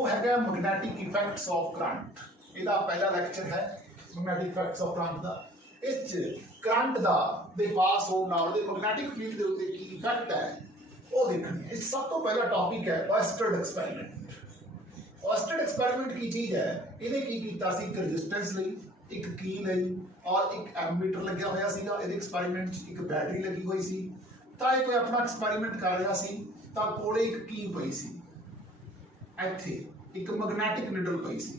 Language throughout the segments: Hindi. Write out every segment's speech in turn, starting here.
वो है मैग्नेटिक इफेक्ट्स ऑफ करंट। ਇਹਦਾ पहला लैक्चर है मैग्नेटिक इफेक्ट्स ऑफ करंट ਦਾ। इस करंट ਦਾ ਦੇ ਪਾਸ ਹੋਣ ਨਾਲ ਉਹਦੇ ਮੈਗਨੈਟਿਕ ਫੀਲਡ ਦੇ ਉੱਤੇ ਕੀ ਇਫੈਕਟ ਹੈ ਉਹ ਦੇਖਣੀ ਹੈ। ਇਸ ਸਭ ਤੋਂ ਪਹਿਲਾ ਟੌਪਿਕ ਹੈ ਔਸਟਰਡ ਐਕਸਪੈਰੀਮੈਂਟ। ਔਸਟਰਡ ਐਕਸਪੈਰੀਮੈਂਟ ਕੀ ਚੀਜ਼ ਹੈ? ਇਹਨੇ ਕੀ ਕੀਤਾ ਸੀ, ਇੱਕ ਰੈਜ਼ਿਸਟੈਂਸ ਲਈ, ਇੱਕ ਕੀ ਲਈ ਔਰ ਇੱਕ ਐਮੀਟਰ ਲੱਗਿਆ ਹੋਇਆ ਸੀਗਾ। ਇਹਦੇ ਐਕਸਪੈਰੀਮੈਂਟ 'ਚ ਇੱਕ ਬੈਟਰੀ ਲੱਗੀ ਹੋਈ ਸੀ। ਤਾਂ ਇਹ ਕੋਈ ਆਪਣਾ ਐਕਸਪੈਰੀਮੈਂਟ ਕਰ ਰਿਹਾ ਸੀ ਤਾਂ ਕੋਲੇ ਇੱਕ ਕੀ ਪਈ ਸੀ, ਇੱਥੇ ਇੱਕ ਮੈਗਨੈਟਿਕ ਨੀਡਲ ਪਈ ਸੀ,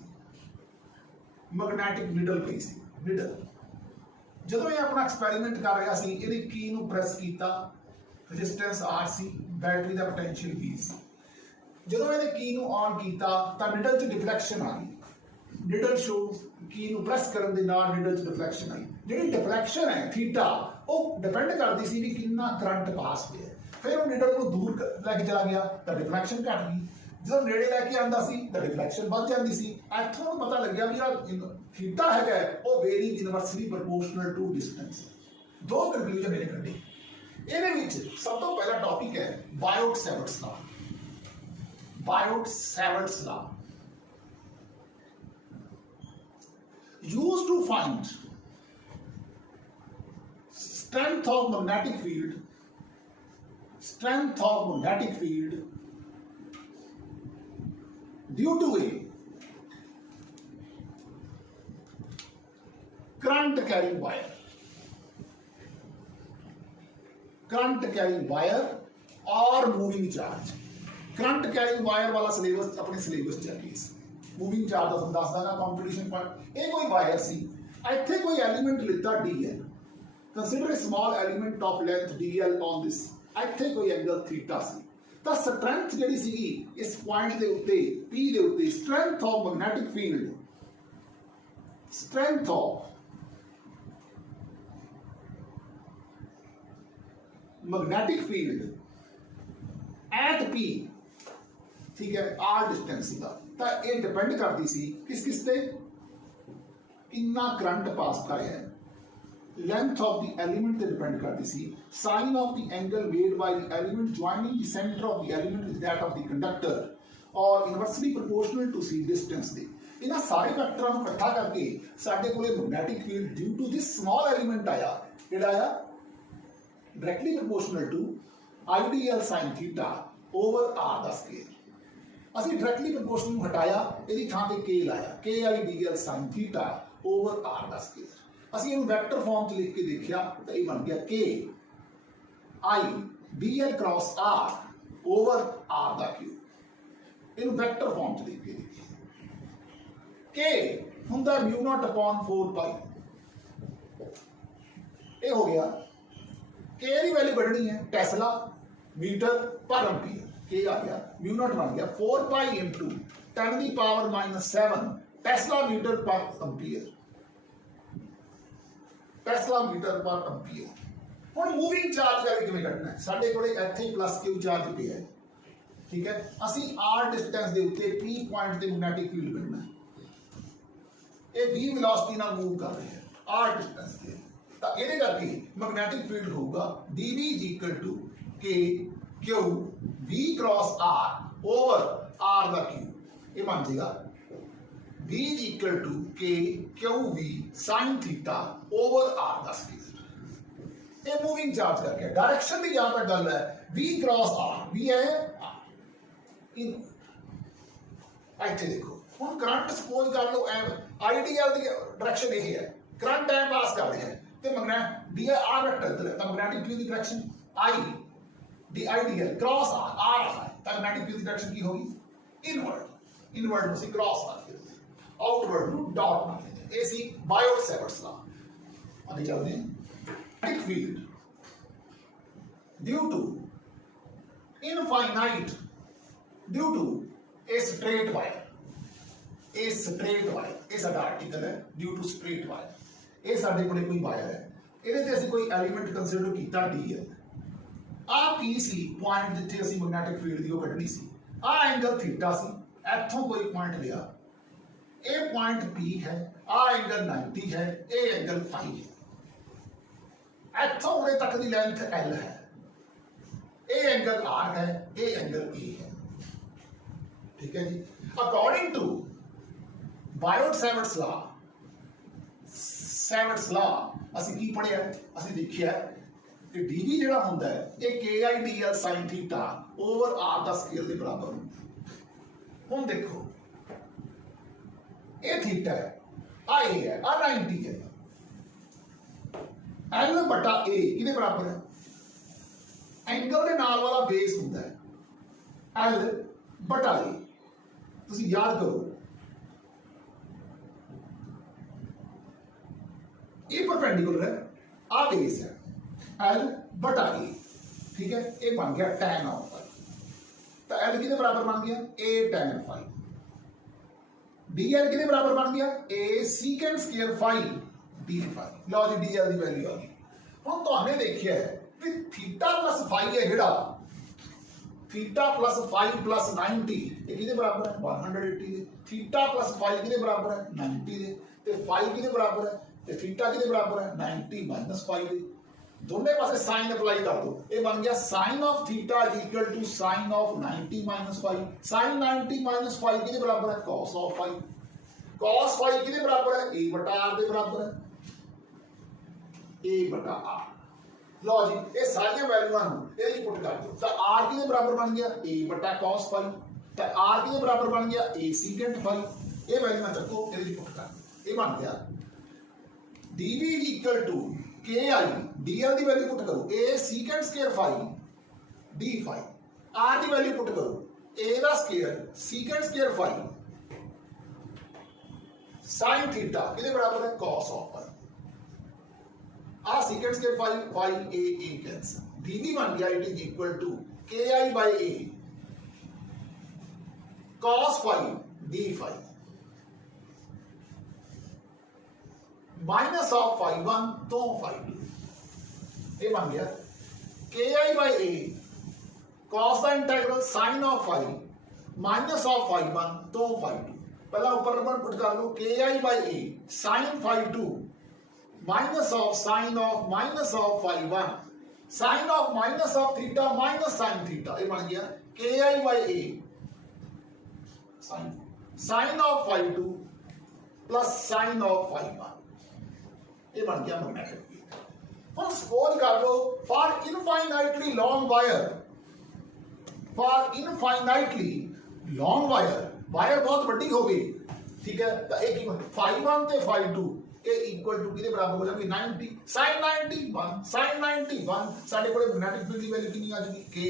ਮੈਗਨੈਟਿਕ ਨੀਡਲ ਪਈ ਸੀ, ਨੀਡਲ। ਜਦੋਂ ਇਹ ਆਪਣਾ ਐਕਸਪੈਰੀਮੈਂਟ ਕਰ ਰਿਹਾ ਸੀ ਇਹਨੇ ਕੀ ਨੂੰ ਪ੍ਰੈਸ ਕੀਤਾ, ਰੈਜ਼ਿਸਟੈਂਸ ਆਰ ਸੀ, ਬੈਟਰੀ ਦਾ ਪੋਟੈਂਸ਼ੀਅਲ ਵੀ ਸੀ। ਜਦੋਂ ਇਹਨੇ ਕੀ ਨੂੰ ਔਨ ਕੀਤਾ ਤਾਂ ਨੀਡਲ 'ਚ ਡਿਫਲੈਕਸ਼ਨ ਆ ਗਈ। ਨੀਡਲ ਸ਼ੋ ਕੀ ਨੂੰ ਪ੍ਰੈਸ ਕਰਨ ਦੇ ਨਾਲ ਨੀਡਲ 'ਚ ਡਿਫਲੈਕਸ਼ਨ ਆਈ। ਜਿਹੜੀ ਡਿਫਲੈਕਸ਼ਨ ਹੈ ਥੀਟਾ, ਉਹ ਡਿਪੈਂਡ ਕਰਦੀ ਸੀ ਵੀ ਕਿੰਨਾ ਕਰੰਟ ਪਾਸ ਹੋਇਆ। ਫਿਰ ਉਹ ਨੀਡਲ ਨੂੰ ਦੂਰ ਲੈ ਕੇ ਚਲਾ ਗਿਆ ਤਾਂ ਡਿਫਲੈਕਸ਼ਨ ਘਟ ਗਈ। ਜਦੋਂ ਨੇੜੇ ਲੈ ਕੇ ਆਉਂਦਾ ਸੀ ਤਾਂ ਡਿਫਲੈਕਸ਼ਨ ਵੱਧ ਜਾਂਦੀ ਸੀ। ਇੱਥੋਂ ਨੂੰ ਪਤਾ ਲੱਗਿਆ ਵੀ ਜਿਹੜਾ ਥੀਟਾ ਹੈਗਾ ਉਹ ਵੇਰੀ ਇਨਵਰਸਲੀ ਪ੍ਰਪੋਰਸ਼ਨਲ ਟੂ ਡਿਸਟੈਂਸ। ਦੋ ਕੰਕਲੂਜਨ ਇਹਨੇ ਕੱਢੇ। ਇਹਦੇ ਵਿੱਚ ਸਭ ਤੋਂ ਪਹਿਲਾ ਟੌਪਿਕ ਹੈ ਬਾਇਓਟ-ਸੈਵਰਟਸ ਲਾ। ਬਾਇਓਟ-ਸੈਵਰਟਸ ਲਾ used to find strength of magnetic field due to a current carrying wire or moving charge। Current carrying wire वाला सिलेबस अपने सिलेबस चलिए। मूविंग चार्ज ਦਾ ਤੁਹਾਨੂੰ ਦੱਸਦਾ ਨਾ ਕੰਪੀਟੀਸ਼ਨ ਪੁਆਇੰਟ। ਇਹ ਕੋਈ ਵਾਇਰ ਸੀ, ਇੱਥੇ ਕੋਈ ਐਲੀਮੈਂਟ ਲਿੱਤਾ dl, consider a small element of length dl on this. ਇੱਥੇ ਕੋਈ ਐਂਗਲ ਥੀਟਾ ਸੀ ਤਾਂ ਸਟਰੈਂਥ ਜਿਹੜੀ ਸੀਗੀ ਇਸ ਪੁਆਇੰਟ ਦੇ ਉੱਤੇ p ਦੇ ਉੱਤੇ, strength of magnetic field, strength of magnetic field eight p, ठीक है, r डिस्टेंस सीगा ਤਾਂ ਇਹ ਡਿਪੈਂਡ ਕਰਦੀ ਸੀ ਕਿਸ ਤੇ, ਕਿੰਨਾ ਕਰੰਟ ਪਾਸ ਕਰ ਰਿਹਾ ਹੈ। ਲੈਂਥ ਆਫ ਦੀ ਐਲੀਮੈਂਟ ਤੇ ਡਿਪੈਂਡ ਕਰਦੀ ਸੀ। Sine of the angle made by the element joining the centre of the element with that of the conductor ਔਰ inversely proportional to see distance ਦੇ। ਇਹਨਾਂ ਸਾਰੇ ਫੈਕਟਰਾਂ ਨੂੰ ਇਕੱਠਾ ਕਰਕੇ ਸਾਡੇ ਕੋਲੇ magnetic field due to this small element ਆਇਆ। ਕਿਹੜਾ ਆਇਆ? Directly proportional to IDL sine theta over r का स्केयर। ਅਸੀਂ डायरेक्टली प्रोपोर्शनल ਨੂੰ ਹਟਾਇਆ, ਇਹਦੀ ਥਾਂ ਤੇ k ਲਾਇਆ, k IDL sine theta over r ਦਾ ਸਕੇਅਰ। ਅਸੀਂ ਇਹਨੂੰ ਵੈਕਟਰ ਫਾਰਮ 'ਚ ਲਿਖ ਕੇ ਦੇਖਿਆ ਤਾਂ ਇਹ ਬਣ ਗਿਆ k IDL cross r over r ਦਾ ਕਿਊਬ। ਇਹਨੂੰ ਵੈਕਟਰ ਫਾਰਮ 'ਚ ਲਿਖ ਕੇ ਦੇਖਿਆ। k ਹੁੰਦਾ μ0/4 ਪਾਈ। ਇਹ ਹੋ ਗਿਆ के की वैल्यू बढ़नी है, टेस्ला मीटर पर एम्पीयर। के आ गया μ0 बन गया 4 पाई इंटू 10⁻⁻7 टेस्ला मीटर पर एम्पीयर। टेस्ला मीटर पर एम्पीयर। हुण मूविंग चार्ज करके किवें कढना है? साडे कोले इत्थे प्लस क्यू चार्ज पिया है, ठीक है। असी r डिस्टेंस दे उत्ते p पॉइंट ते मैग्नेटिक फील्ड कढना है। ये v वेलोसिटी नाल मूव कर रही है r डिस्टेंस ते, ਤਾਂ ਇਹਦੇ ਕਰਕੇ ਮੈਗਨੈਟਿਕ ਫੀਲਡ ਹੋਊਗਾ dv = k q v cross r over r ਦਾ q। ਇਹ ਬਣ ਜਾਏਗਾ v = k q v sin theta over r ਦਾ ਸਕੁਅਰ। ਇਹ ਮੂਵਿੰਗ ਚਾਰਜ ਕਰਕੇ ਡਾਇਰੈਕਸ਼ਨ ਦੀ ਜਹਾਂ ਤੱਕ ਗੱਲ ਹੈ v क्रॉस r, v ਹੈ ਇਨ। ਇੱਥੇ ਦੇਖੋ ਹੁਣ ਕਰੰਟ ਸਪੋਜ਼ ਕਰ ਲਓ ਆਈਡੀਐਲ ਦੀ ਡਾਇਰੈਕਸ਼ਨ ਇਹ ਹੈ, ਕਰੰਟ ਐ ਪਾਸ ਕਰ ਰਿਹਾ ਹੈ ਤੇ मैग्नेट डी आर वेक्टर इधर है तो मैग्नेटिक फील्ड की direction I D IDL cross R R है तो मैग्नेटिक फील्ड की डायरेक्शन की होगी इनवर्ड में से क्रॉस आर आउटवर्ड नु डॉट मार एसी बायोट-सैवर्ट्स लॉ। आगे चलते हैं। Magnetic field due to infinite due to a straight wire, a straight wire, ये साडा आर्टिकल है ड्यू टू स्ट्रेट वायर। ਇਹ ਸਾਡੇ ਕੋਲੇ ਕੋਈ ਵਾਇਰ ਹੈ, ਇਹਦੇ ਤੇ ਅਸੀਂ ਕੋਈ ਐਲੀਮੈਂਟ ਕੰਸੀਡਰ ਕੀਤਾ dl। ਆਹ p ਸੀ ਪੁਆਇੰਟ ਜਿੱਥੇ ਅਸੀਂ ਮੈਗਨੈਟਿਕ ਫੀਲਡ ਦੀ ਉਹ ਕੱਢਣੀ ਸੀ। ਆਹ ਐਂਗਲ ਥੀਟਾ ਸੀ, ਇੱਥੋਂ ਕੋਈ ਪੁਆਇੰਟ ਲਿਆ, ਇਹ ਪੁਆਇੰਟ p ਹੈ, ਆਹ ਐਂਗਲ 90 ਹੈ, ਇਹ ਐਂਗਲ φ ਹੈ। ਇੱਥੋਂ ਉਰੇ ਤੱਕ ਦੀ ਲੈਂਥ l ਹੈ, ਇਹ ਐਂਗਲ r ਹੈ, ਇਹ ਐਂਗਲ a ਹੈ, ठीक है जी। अकॉर्डिंग टू बायोट-सैवर्ट्स लॉ ਅਸੀਂ ਕੀ ਪੜਿਆ, ਅਸੀਂ ਦੇਖਿਆ कि dv ਜਿਹੜਾ ਹੁੰਦਾ ਹੈ ਇਹ KIDL sin theta over r ਦਾ ਸਕੇਲ ਦੇ ਬਰਾਬਰ ਹੁੰਦਾ। ਹੁਣ ਦੇਖੋ ਇਹ थीटा है, आ a है, आ 90 है, l बटा a किहदे बराबर है, एंगल ਦੇ ਨਾਲ ਵਾਲਾ बेस ਹੁੰਦਾ है l बटा a। ਤੁਸੀਂ याद करो ये परपेंडिकुलर है, आ बेस है l बटा a, ठीक है। ये बन गया tan ऑफ फाई, तो l किसके बराबर बन गया a tan फाई। dl किसके बराबर बन गया a secant square phi d phi. लो जी dl की वैल्यू आ गई। हम तो हमने देखिया है कि थीटा प्लस फाई है जेड़ा, थीटा प्लस फाई प्लस 90 ये किसके बराबर है 180 दे। थीटा प्लस फाई किसके बराबर है 90 दे, ते फाई किसके बराबर है, ते थीटा किसके बराबर है 90 माइनस फाई दे। दोनों पासे साइन अप्लाई कर दो, ये बन गया sine of theta is equal to sine of 90 minus phi. Sine 90 minus phi किसके बराबर है cos of phi. Cos phi किसके बराबर है a बटा r के बराबर है, a बटा r। लो जी ये सारी वैल्यूआं ये पुट कर दो, तो r किसके बराबर बन गया a बटा cos फाई, तो r किसके बराबर बन गया a secant फाई। ये वैल्यूआं चको ये पुट कर दो, ये बन गया dv is equal to ki dl की वैल्यू पुट करो a secant square phi d phi, r की वैल्यू पुट करो a का square secant square phi sin theta किसके बराबर है cos ऑफ फाई। आ secant square phi phi a cancel, dv बन गया it is equal to ki by a cos phi d phi minus of phi 1 to phi 2। ये बन गया ki बाय a cos का integral sin of phi minus of phi 1 to phi 2। पहला ऊपर नंबर पुट कर लो ki by a sin phi 2 minus of sine of minus of phi 1 sine of minus of theta minus sine theta. ये बन गया ki by a sine of phi 2 plus sine of phi 1। ये बन गया मैग्नेटिक फील्ड। हम सपोज कर लो for infinitely long wire, for infinitely long wire, wire बहुत बड़ी हो गई, ठीक है। तो एक फाई 1 ते फाई 2 ये इक्वल टू किसके बराबर हो जाएगी 90 sin 91 sin 91 साडे कोले मैग्नेटिक फील्ड की वैल्यू कितनी आ जाएगी ki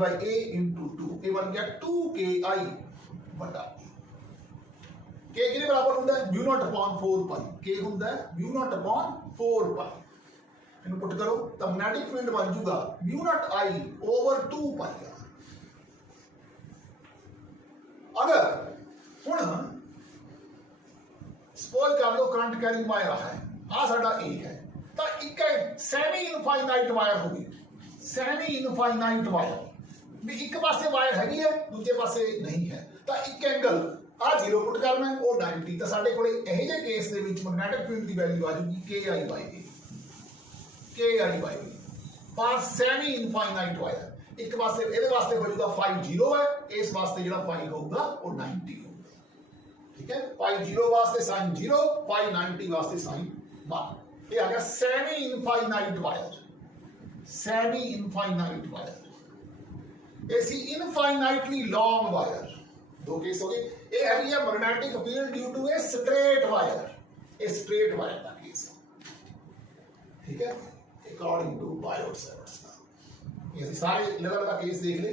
बाय a into 2। ये बन गया 2ki बटा k किसके बराबर होता है म्यू नॉट अपॉन 4 पाई। k होता है म्यू नॉट अपॉन 4 पाई। इनको पुट करो तो मैग्नेटिक फील्ड बन जाएगा म्यू नॉट i ओवर 2 पाई। अगर हुन सपोज कर लो करंट कैरिंग वायर है, आ साडा a है, तो एक सेमी इनफाइनाइट वायर होगी, सेमी इनफाइनाइट वायर भी एक पासे वायर हैगी है दूसरे पासे नहीं है, तो एक एंगल आ 0 पुट करना है और 90। तो साडे कोले ਇਹੋ ਜਿਹੇ केस ਦੇ ਵਿੱਚ ਮੈਗਨੈਟਿਕ ਫੀਲਡ ਦੀ ਵੈਲਿਊ ਆ ਜੂਗੀ ki by a for semi infinite wire. एक पासे ਇਹਦੇ ਵਾਸਤੇ ਹੋ ਜਾਊਗਾ फाई 0 है, इस वास्ते ਜਿਹੜਾ फाई होगा वो 90 होगा, ठीक है। फाई 0 वास्ते sin 0, फाई 90 वास्ते sin 1। ये आ गया semi infinite wire, semi infinite wire. ऐसी इनफाइनाइटली लॉन्ग वायर, दो केस हो गए। ये है magnetic field due to a straight wire, ये स्ट्रेट वायर का केस है, ठीक है। अकॉर्डिंग टू बायोट-सैवर्ट्स लॉ ये सारे लेवल का केस देख ले।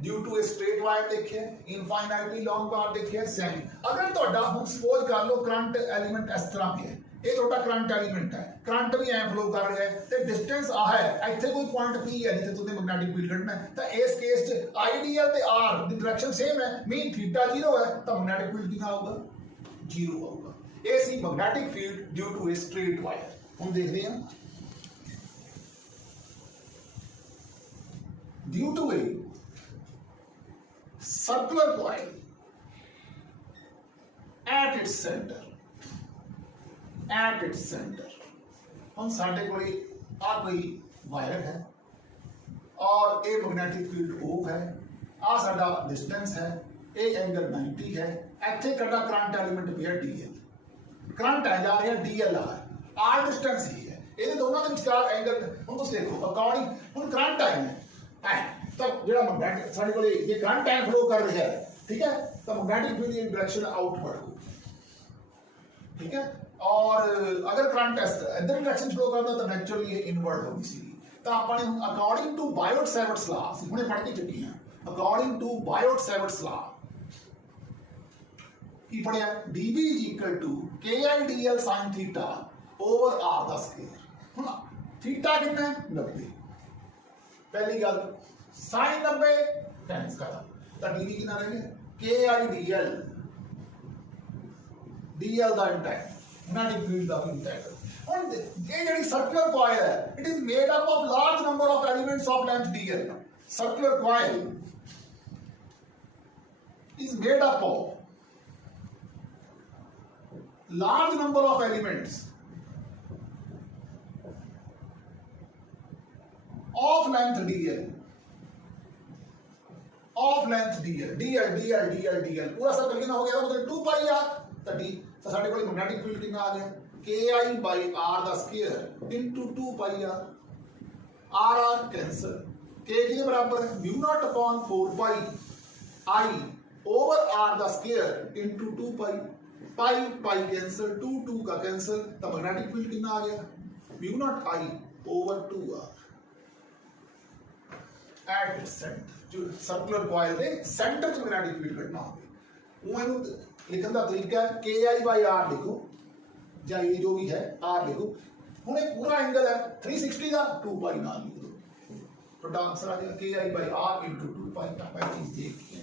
Due to a straight wire देखे, इनफाइनाइटली लॉन्ग वायर देखे, सेमी। अगर ਤੁਹਾਡਾ ਹੁਣ ਸਪੋਜ਼ ਕਰ ਲਓ ਕਰੰਟ एलिमेंट इस तरह पे है, ये ਤੁਹਾਡਾ करंट एलिमेंट है, करंट भी ऐ फ्लो कर रहा है ਤੇ डिस्टेंस आ है, ਇੱਥੇ ਕੋਈ ਪੁਆਇੰਟ p है ਜਿੱਥੇ ਤੁਸੀਂ मैग्नेटिक फील्ड ਕੱਢਣਾ है। ਤਾਂ ਇਸ ਕੇਸ 'ਚ आइडियल ਤੇ r ਦੀ डायरेक्शन सेम है, मीन थीटा 0 है, ਤਾਂ मैग्नेटिक फील्ड कितना होगा 0 होगा। ये see magnetic field due to a straight wire. हम देखते हैं due to a circular coil at its center हम साढ़े को आ कोई वायर है और ए मैग्नेटिक फील्ड O है, आ साडा डिस्टेंस है, ये एंगल 90 है, इत्थे कड़ा करंट एलिमेंट पिया DL, करंट है जा रहा DL आर डिस्टेंस ही है, ये दोनों के विचकार एंगल हुण तुसीं देखो अकॉर्डिंग हुण करंट है तो जो मैग्नेटिक साढ़े को ये करंट है फ्लो कर रहा है, ठीक है, तो मैग्नेटिक फील्ड की डायरेक्शन आउटवर्ड हो, ठीक है, और अगर करंट इधर डायरेक्शन फ्लो करता तो नेचुरली ये इनवर्ड होगी सी। तो आपने अकॉर्डिंग टू बायोट-सैवर्ट्स लॉ हमने पढ़ के चुके हैं, अकॉर्डिंग टू बायोट-सैवर्ट्स लॉ की पढ़िया dB is equal to KIDL sin theta over r दा स्क्वायर। हुण थीटा कितना है 90, पहली गल sin 90 tan इसका तो dB कितना रह गया KIDL DL दा इंटैक्ट मैग्नेटिक फील्ड दा इंटैक्ट। और ये ਜਿਹੜੀ सर्कुलर कॉइल है it is made up of large number of elements of length DL। Circular coil is made up of large number of elements of length DL, of length DL, DL DL DL DL पूरा सर्कल कितना हो गया मतलब 2 पाई r तो d तो साडे कोल मैग्नेटिक फील्ड कितना आ गया KI by r दा स्क्वायर into 2 पाई r, r कैंसिल, k किसके बराबर है mu naught upon 4 pi I over r दा स्क्वायर into 2 पाई, पाई पाई कैंसिल, 2 2 का कैंसिल, तो मैग्नेटिक फील्ड कितना आ गया mu naught I over 2r at its centre. जो सर्कुलर कॉइल दे सेंटर च मैग्नेटिक फील्ड कटना होवे वो इनु लिखण दा तरीका है KI by r लिखो या ये जो भी है r लिखो। हुण एक पूरा एंगल है 360 का 2 पाई नाल लिख दो तो आंसर आ जाएगा KI by r into 2 पाई का पहली चीज देखी है।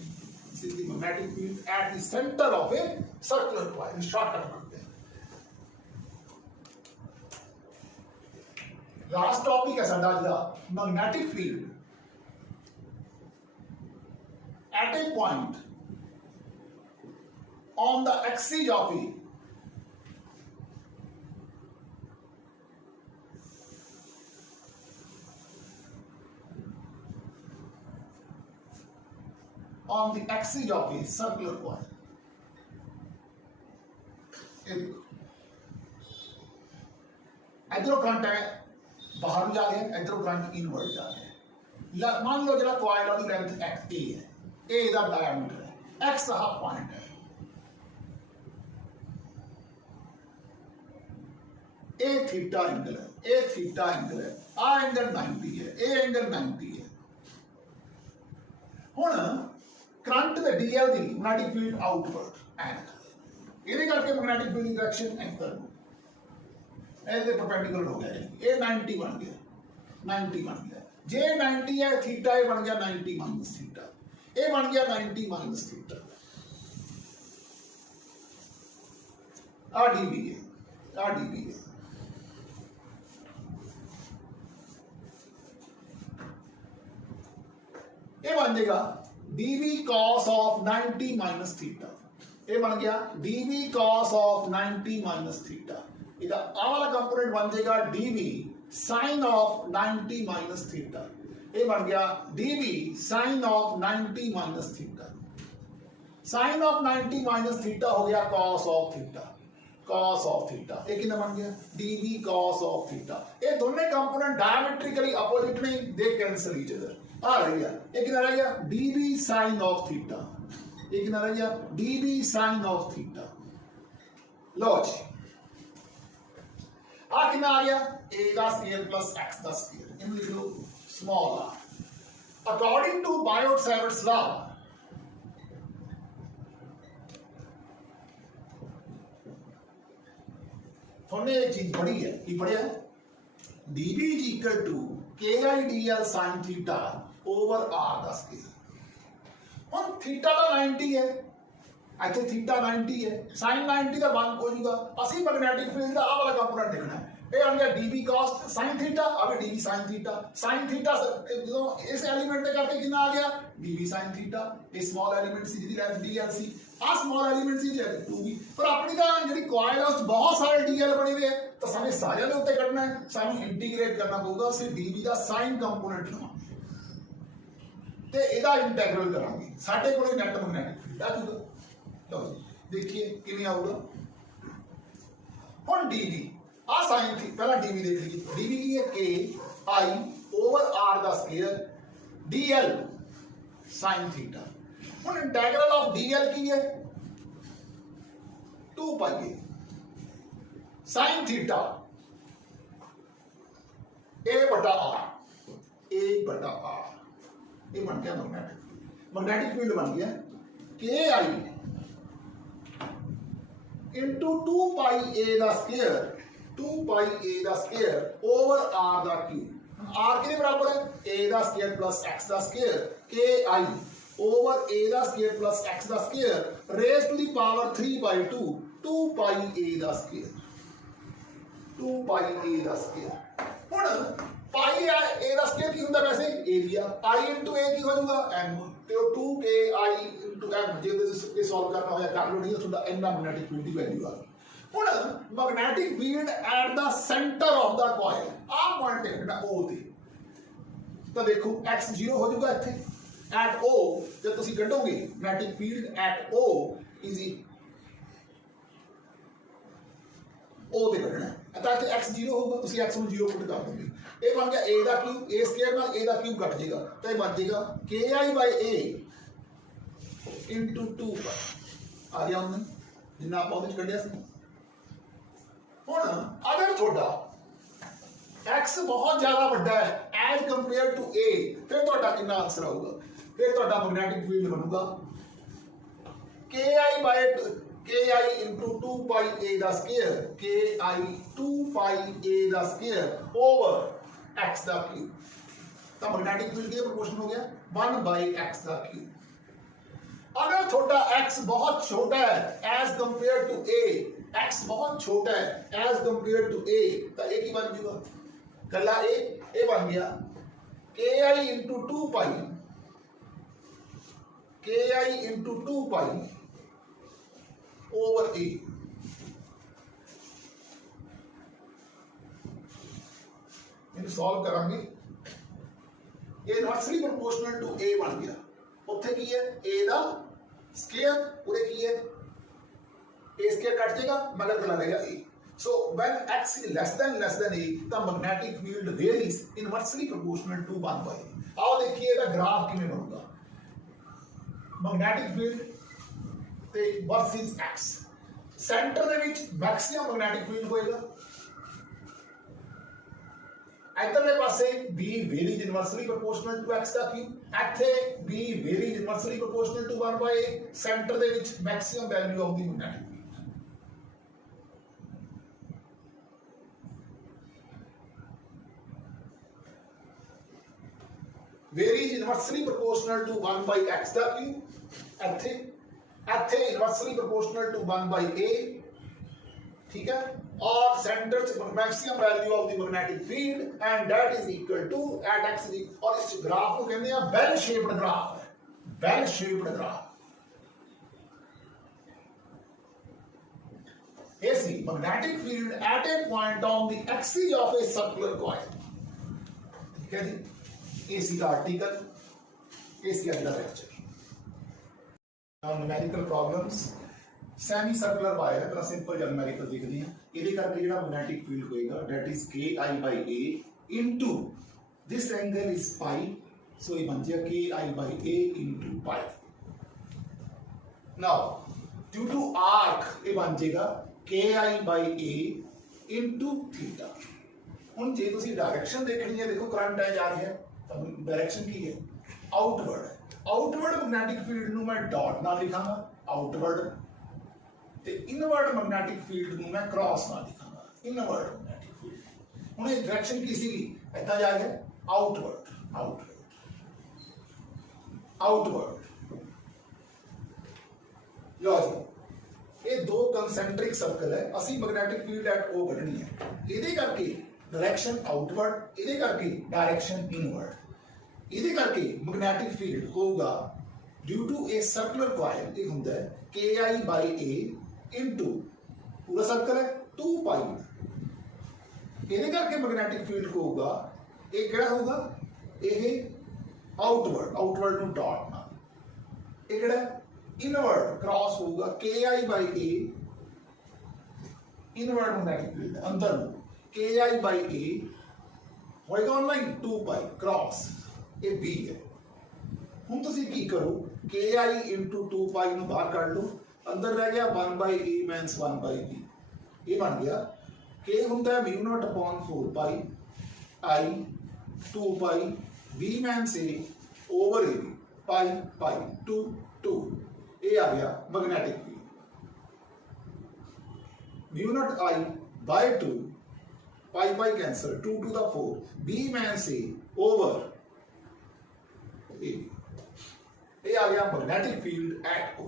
This is the magnetic field at the center of a circular coil, shortcut करते हैं। लास्ट टॉपिक है साडा जिहड़ा magnetic field at a point on the axis of a on the axis of a circular coil। इधरों करंट है बाहर जा रहे हैं, इधरों करंट इनवर्ड जा रहे हैं। मान लो जरा कॉइल वाली लेंथ x a है, a दा डायमीटर है, x हा पॉइंट है, a थीटा एंगल है, a थीटा एंगल है, आ एंगल 90 है, a एंगल 90 है। हुण current the DL the magnetic field outward and ਇਹਦੇ ਕਰਕੇ मैग्नेटिक फील्ड ਦੀ डायरेक्शन एंकर ਇਹਦੇ परपेंडिकुलर हो गया, ये 90 बन गया, 90 बन गया। जे 90 है थीटा ये बन गया 90 माइनस थीटा, ये बन गया 90 माइनस थीटा। आ dB है, आ dB है। ये बन जाएगा dB cos of 90 minus theta, ये बन गया dB cos of 90 minus theta. इधर आ वाला कंपोनेंट बन जाएगा dB sin of 90 minus theta, ये बन गया dB sin of 90 minus theta. sin of 90 minus theta हो गया cos of theta, cos of theta. ये कितना बन गया dB cos of थीटा। ये दोनों कंपोनेंट डायमेट्रिकली अपोजिट नहीं, दे कैंसिल ईच अदर। आ रह गया ये कितना रह गया dB sin of थीटा, ये कितना रह गया dB sin of थीटा। लो जी आ कितना आ गया a का स्क्वायर प्लस x का स्क्वायर, इन लिख लो small r। According to Biot Savart's law हमने एक चीज पढ़ी है, ये पढ़िया dB is equal to KIDL sin theta over r का स्क्वायर। और थीटा का 90 है, इथे थीटा 90 है, sin 90 का 1 हो जाएगा। असली मैग्नेटिक फील्ड का आ वाला कंपोनेंट देखना है, ये आ गया dB cos sin थीटा, अब dB sin theta. sin theta जो इस एलिमेंट करके कितना आ गया dB sin थीटा। ये स्मॉल एलिमेंट सी जिहदी लेंथ DL सी, आ स्मॉल एलिमेंट सी जिहदी 2B, पर अपनी दा जेहड़ी कॉइल है उस बहुत सारे DL बने हुए हैं, तो सारे सारे दे उत्ते कटना है, सानू इंटीग्रेट करना पਊਗਾ, सिर्फ dB का sin कंपोनेंट लवांगे। ਤੇ ਇਹਦਾ ਇੰਟੈਗਰਲ ਕਰਾਂਗੇ। ਸਾਡੇ ਕੋਲ ਨੈਟ ਮੈਗਨੈਟਿਕ ਫੀਲਡ ਆ ਜੂਗਾ। ਲਓ ਜੀ ਦੇਖੀਏ ਕਿਵੇਂ ਆਊਗਾ। ਹੁਣ dv ਆ sin थी पहला dv देख लीजिए। dv की है k i over r the square dl sin theta. ਹੁਣ इंटीग्रल ऑफ dl की है 2 पाई a sin थीटा a बटा r ये बन गया मैग्नेटिक फील्ड बन गया के आई इंटू 2 पाई ए दा स्क्वायर ओवर आर दा क्यूब। आर के बराबर है ए दा स्क्वायर प्लस एक्स दा स्क्वायर के आई ओवर ए दा स्क्वायर प्लस एक्स दा square raise to the power 3/2 2 pi a दा स्क्वायर। हुण पाई ए दा स्क्वायर की हुंदा वैसे एरिया आई इंटू ए की हो जाऊगा एम ते 2k आई इंटू एम जे तुसीं सॉल्व करना होया कर लो। नहीं तुहाडा इन्ना मैग्नेटिक फील्ड दी वैल्यू आ गई। हुण magnetic field at the center of the coil आ पॉइंट है जेड़ा ओ ते तो देखो x 0 हो जाऊगा इत्थे एट o जब तुसीं कढोगे magnetic field at o is O ते कढना ਤਾਂ ਇੱਥੇ x 0 ਹੋਊਗਾ ਤੁਸੀਂ x ਨੂੰ 0 ਪੁੱਟ ਕਰ ਦੋਗੇ। ਇਹ ਬਣ ਗਿਆ a the cube a square ਨਾਲ a ਦਾ ਕਿਊਬ ਕੱਟ ਜਾਏਗਾ ਤਾਂ ਇਹ ਬਣ ਜਾਏਗਾ ki a into 2 ਆ ਗਿਆ ਹੁਣ ਜਿੰਨਾ ਆਪਾਂ ਉਹਦੇ ਚ ਕੱਢਿਆ ਸੀ। ਹੁਣ ਅਗਰ ਤੁਹਾਡਾ x ਬਹੁਤ ਜ਼ਿਆਦਾ ਵੱਡਾ ਹੈ ਐਜ਼ ਕੰਪੇਅਰ ਟੂ a ਫਿਰ ਤੁਹਾਡਾ ਕਿੰਨਾ ਆਨਸਰ ਆਊਗਾ। ਫਿਰ ਤੁਹਾਡਾ ਮੈਗਨੈਟਿਕ ਫੀਲਡ ਬਣੂਗਾ ki into 2 pi a the square ki 2 pi a the square over x the cube. ਤਾਂ ਮੈਗਨੈਟਿਕ ਫੀਲਡ ਦੇ ਪ੍ਰੋਪੋਰਸ਼ਨ ਹੋ ਗਿਆ 1 by x ਦਾ ਕਿਊਬ। अगर छोटा x बहुत छोटा है as compare to a x बहुत छोटा है एज कंपेयर टू a तो a की बन जाएगा कला a बन गया ki into 2 pi over a। इन्हें सॉल्व करांगे ये इनवर्सली प्रोपोर्शनल टू a बन गया। उत्थे की है a दा स्क्वायर पूरे की है a स्क्वायर कट जाएगा मगर चला रहेगा a। So when x is less than a the magnetic field varies inversely proportional to 1 by a। आओ देखिए ਇਹਦਾ ग्राफ किवें बनूगा मैग्नेटिक फील्ड ਤੇ वर्सेस x सेंटर ਦੇ ਵਿੱਚ मैक्सिमम मैग्नेटिक फील्ड होएगा। इधरले पासे b varies inversely proportional to x दा क्यूब ਇੱਥੇ b varies inversely proportional to 1 by a center ਦੇ ਵਿੱਚ maximum value of the magnetic field. Varies inversely proportional to 1 by x दा क्यूब ਇੱਥੇ inversely proportional to 1 by a ठीक है और center maximum value of the magnetic field and that is equal to at x और इस ग्राफ को कहते हैं बेल शेप्ड ग्राफ है। Bell shaped graph AC magnetic field at a point on the axis of a circular coil. ठीक है जी AC का आर्टिकल AC का अगला lecture numerical problems semi circular wire है सिंपल जब न्यूमेरिकल दिखदी है ਇਹਦੇ ਕਰਕੇ ਜਿਹੜਾ ਮੈਗਨੈਟਿਕ ਫੀਲਡ ਹੋਏਗਾ that is ki by a into this angle is pi so ਇਹ ਬਣ ਜਾਏਗਾ ki by a into pi। now due to arc ਇਹ ਬਣ ਜਾਏਗਾ ki by a into theta। ਹੁਣ ਜੇ ਤੁਸੀਂ डायरेक्शन देखनी है देखो करंट है जा रही है तो डायरेक्शन की है आउटवर्ड है। आउटवर्ड मैग्नेटिक फील्ड ਨੂੰ ਮੈਂ ਡਾਟ ਨਾਲ ਲਿਖਾਂਗਾ आउटवर्ड ਤੇ ਇਨਵਰਡ ਮੈਗਨੈਟਿਕ ਫੀਲਡ ਨੂੰ ਮੈਂ ਕ੍ਰਾਸ ਨਾਲ ਲਿਖਾਂਗਾ ਇਨਵਰਡ ਮੈਗਨੈਟਿਕ ਫੀਲਡ। ਹੁਣ ਇਹ ਡਾਇਰੈਕਸ਼ਨ ਕੀ ਸੀਗੀ ਇੱਦਾਂ ਜਾ ਰਿਹਾ ਆਊਟਵਰਡ ਲਓ ਜੀ ਇਹ ਦੋ ਕੰਸੈਂਟ੍ਰਿਕ ਸਰਕਲ ਹੈ ਅਸੀਂ ਮੈਗਨੈਟਿਕ ਫੀਲਡ ਐਟ O ਕੱਢਣੀ ਹੈ। ਇਹਦੇ ਕਰਕੇ डायरेक्शन आउटवर्ड ਇਹਦੇ ਕਰਕੇ डायरेक्शन इनवर्ड। ਇਹਦੇ ਕਰਕੇ मैग्नेटिक फील्ड ਹੋਊਗਾ due to a circular coil ਇਹ ਹੁੰਦਾ ਹੈ ki by a into पूरा सर्कल है 2 पाई। ਇਹਦੇ ਕਰਕੇ मैग्नेटिक फील्ड होगा ये ਕਿਹੜਾ होगा ਇਹ आउटवर्ड टू डॉट ना ये किहड़ा इनवर्ड क्रॉस होगा KI/A इनवर्ड मैग्नेटिक फील्ड अंदर KI/A होएगा ऑनलाइन 2 पाई क्रॉस ये B है हुण तुसीं की करो KI × 2 पाई नूं बाहर कढ लो अंदर रह गया 1/A माइनस 1/B ये बन गया K हुंदा है μ0/4 पाई I 2 pi B minus A over AB पाई 2 ये आ गया magnetic field μ0I/2 pi cancel 2 to the 4 B minus A over A ये आ गया मैग्नेटिक फील्ड एट O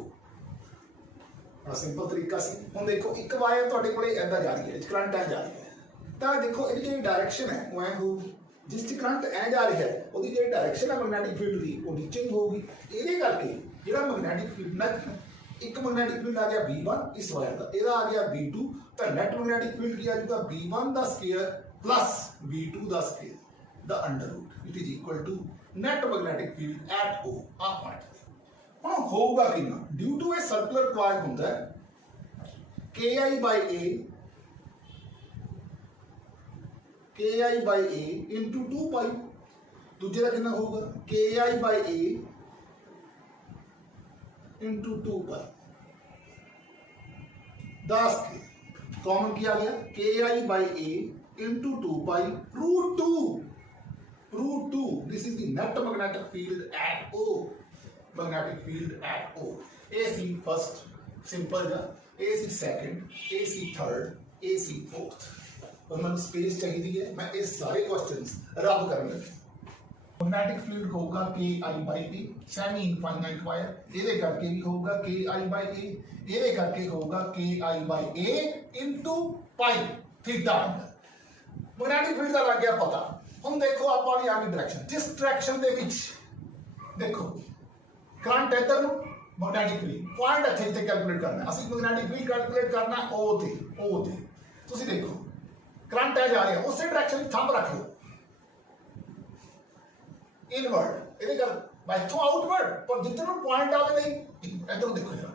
बड़ा सिंपल तरीका सी हुण देखो एक वायर तुहाडे कोले ऐदा जा रही है करंट ऐ जा रही है तां देखो इहदी जिहड़ी डायरेक्शन है वो ऐ होगी जिस च करंट ऐ जा रही है ਉਹਦੀ ਜਿਹੜੀ डायरेक्शन है मैग्नेटिक फील्ड की वो नीचे ही होगी ਇਹਦੇ ਕਰਕੇ ਜਿਹੜਾ मैग्नेटिक फील्ड ना एक मैग्नेटिक फील्ड आ गया V1 इस वायर का ਇਹਦਾ आ गया V2 तो नेट मैग्नेटिक फील्ड की आ जाएगा V1 ਦਾ ਸਕੁਅਰ प्लस V2 ਦਾ ਸਕੁਅਰ ਦਾ under root it is equal to net magnetic field at O आ पॉइंट ਹੁਣ ਹੋਊਗਾ ਕਿੰਨਾ due to a circular clock ਹੁੰਦਾ है KI/A into 2 पाई दूजे का कितना होगा KI/A into 2 पाई 10 के कॉमन किया गया KI/A into 2 pi root 2 this is the net magnetic field at O magnetic field at O A C first simple जा A C second A C third A C fourth और मैं स्पेस चाहिए है मैं इस सारे क्वेश्चंस रब करने लगे मैग्नेटिक फील्ड होगा KI/A सेमी इनफाइनाइट वायर ਇਹਦੇ करके भी होगा KI/A ਇਹਦੇ करके होगा KI/A into पाई थीटा मैग्नेटिक फील्ड ਦਾ ਲੱਗ ਗਿਆ ਪਤਾ ਹੁਣ ਦੇਖੋ ਆਪਾਂ ਵੀ ਆ ਗਈ डायरेक्शन जिस डायरेक्शन ਦੇ ਵਿੱਚ देखो करंट इधर ਨੂੰ मैग्नेटिक फील्ड पॉइंट ਇੱਥੇ कैलकुलेट करना है ਅਸੀਂ मैग्नेटिक फील्ड कैलकुलेट करना O ਤੇ ਤੁਸੀਂ देखो करंट है जा रहा है उस डायरेक्शन में थंब रख लो इनवर्ड ये कर भाई तो आउटवर्ड पर जितना पॉइंट आ गए नहीं इधर देखो जरा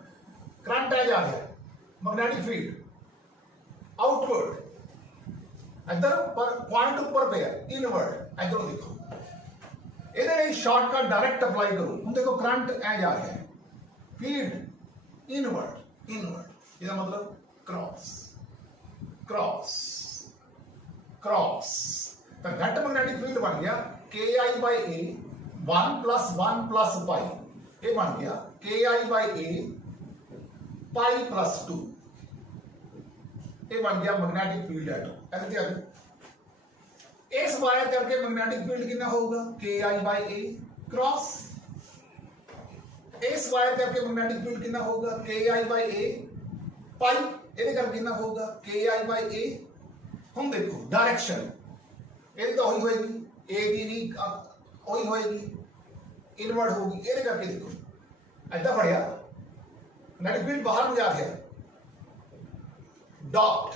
करंट है जा रहा है मैग्नेटिक फील्ड आउटवर्ड इधर पर पॉइंट ऊपर पे है इनवर्ड इधर देखो ਇਹਦੇ ਲਈ ਸ਼ਾਰਟਕਟ डायरेक्ट अप्लाई करो ਹੁਣ देखो करंट है जा रहा है फील्ड इनवर्ड ਇਹਦਾ मतलब क्रॉस तो नेट मैग्नेटिक फील्ड बन गया KI/A 1 + 1 + पाई ये बन गया KI/A पाई + 2 ये बन गया मैग्नेटिक फील्ड एट O ऐसे क्या इस वायर करके मैग्नेटिक फील्ड कितना होगा KI/A क्रॉस इस वायर करके मैग्नेटिक फील्ड कितना होगा KI/A पाई ये करके कितना होगा KI/A हम देखो डायरेक्शन ये तो वही होएगी ए बी नी वही होएगी इनवर्ड होगी ये करके देखो ऐसा बढ़िया मैग्नेटिक फील्ड बाहर में जा गया डॉट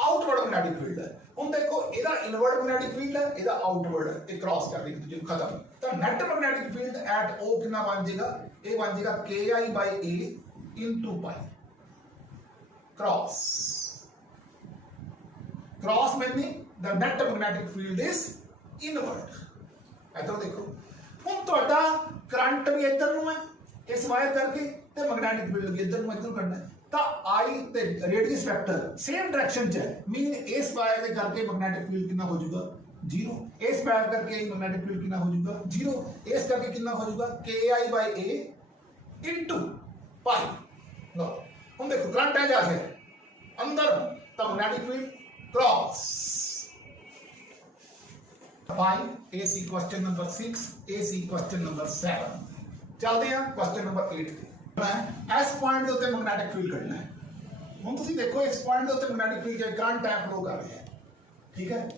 आउटवर्ड मैग्नेटिक फील्ड है हम देखो ਇਹਦਾ ਇਨਵਰਡ ਮੈਗਨੈਟਿਕ ਫੀਲਡ ਹੈ ਇਹਦਾ ਆਊਟਵਰਡ ਹੈ ਇਹ ਕ੍ਰਾਸ ਕਰ ਦੇਗੀ ਦੂਜੇ ਨੂੰ ਖਤਮ ਤਾਂ net magnetic field at O ਕਿੰਨਾ ਬਣ ਜਾਏਗਾ ਇਹ ਬਣ ਜਾਏਗਾ KI/A into pi cross meaning the net magnetic field is inward इधर देखो ਹੁਣ ਤੁਹਾਡਾ ਕਰੰਟ ਵੀ ਇੱਧਰ ਨੂੰ ਹੈ ਇਸ ਵਾਇਰ ਕਰਕੇ ਤੇ ਮੈਗਨੈਟਿਕ ਫੀਲਡ ਵੀ ਇੱਧਰ ਨੂੰ ਇੱਧਰ ਕਰਨਾ ਹੈ ਤਾਂ I ਤੇ ਰੇਡੀਅਸ ਵੈਕਟਰ ਸੇਮ ਡਾਇਰੈਕਸ਼ਨ ਚ ਹੈ ਮੀਨ ਇਸ ਵਾਇਰ ਦੇ ਕਰਕੇ ਮੈਗਨੈਟਿਕ ਫੀਲਡ ਕਿੰਨਾ ਹੋ ਜਾਊਗਾ 0 ਇਸ ਵਾਇਰ ਕਰਕੇ ਮੈਗਨੈਟਿਕ ਫੀਲਡ ਕਿੰਨਾ ਹੋ ਜਾਊਗਾ 0 ਇਸ ਕਰਕੇ ਕਿੰਨਾ ਹੋ ਜਾਊਗਾ KI/A into पाई नो हम देखो करंट है जा रहा है अंदर तो magnetic field cross 5 AC question number 6 AC question number 7 चलते हैं क्वेश्चन नंबर 8 ਤੇ मैं इस पॉइंट ਦੇ ਉੱਤੇ ਮੈਗਨੈਟਿਕ ਫੀਲਡ ਕੱਢਣਾ ਹੈ ਹੁਣ ਤੁਸੀਂ ਦੇਖੋ ਇਸ ਪੁਆਇੰਟ ਦੇ ਉੱਤੇ ਮੈਗਨੈਟਿਕ ਫੀਲਡ ਜੇ ਕਰੰਟ ਹੈ ਫਲੋ ਕਰ ਰਿਹਾ ਹੈ ਠੀਕ ਹੈ